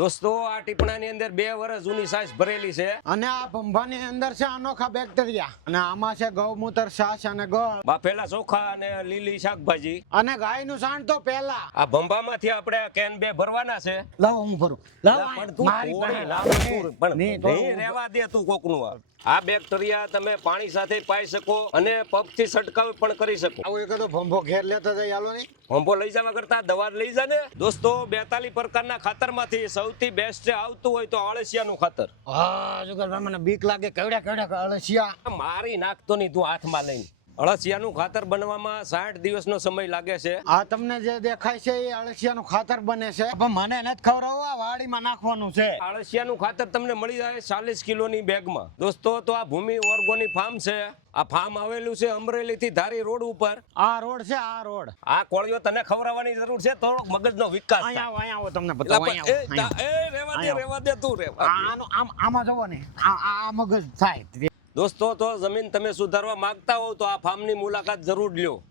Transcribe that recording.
દોસ્તો આ ટીપણાની અંદર 2 વર્ષ જૂની સાસ ભરેલી છે અને આ ભંભાની અંદર છે અનોખા બેક્ટેરિયા અને આમાં છે ગૌમૂત્ર છાશ અને ગોળ બાફેલા ચોખા અને લીલી શાકભાજી અને ગાયનું સાણ તો પહેલા આ ભંભામાંથી આપણે કેન 2 ભરવાના છે. લાવો હું ભરું પણ તું થોડી લાવ તું પણ નહીં રહેવા દે તું કોકનું આ બેક્ટેરિયા તમે પાણી સાથે પાઈ શકો અને પગથી છંટકાવ પણ કરી શકો. આવો એક તો ભંભો ઘેર લેતા જાય હાલો નહીં ભંભો લઈ જવા કરતા દવા લઈ જા ને. દોસ્તો 42 પ્રકારના ખાતરમાંથી સૌથી બેસ્ટ જે આવતું હોય તો અળસિયાનું ખાતર. હા જુગલભાઈ મને બીક લાગે કેવડા અળસિયા મારી નાખતો નહીં તું હાથમાં લઈને. અળસિયાનું ખાતર બનવામાં 60 દિવસનો સમય લાગે છે. આ તમને જે દેખાય છે એ અળસિયાનું ખાતર બને છે પણ મને નથી ખવડાવવા વાડીમાં નાખવાનું છે. અળસિયાનું ખાતર તમને મળી જાય 40 કિલોની બેગમાં. દોસ્તો તો આ ભૂમિ ઓર્ગોનિક ફાર્મ છે. આ ફાર્મ આવેલું છે અમરેલી થી ધારી રોડ ઉપર. આ રોડ છે આ રોડ. આ કોળિયો તને ખવડાવવાની જરૂર છે થોડોક મગજનો વિકાસ થાય. અહીંયા આવો તમને બતાવો. રેવા દે તું રેવા દે. આમાં જોવો ને આ મગજ થાય. દોસ્તો તો જમીન તમે સુધારવા માંગતા હો તો આ ફાર્મની મુલાકાત જરૂર લ્યો.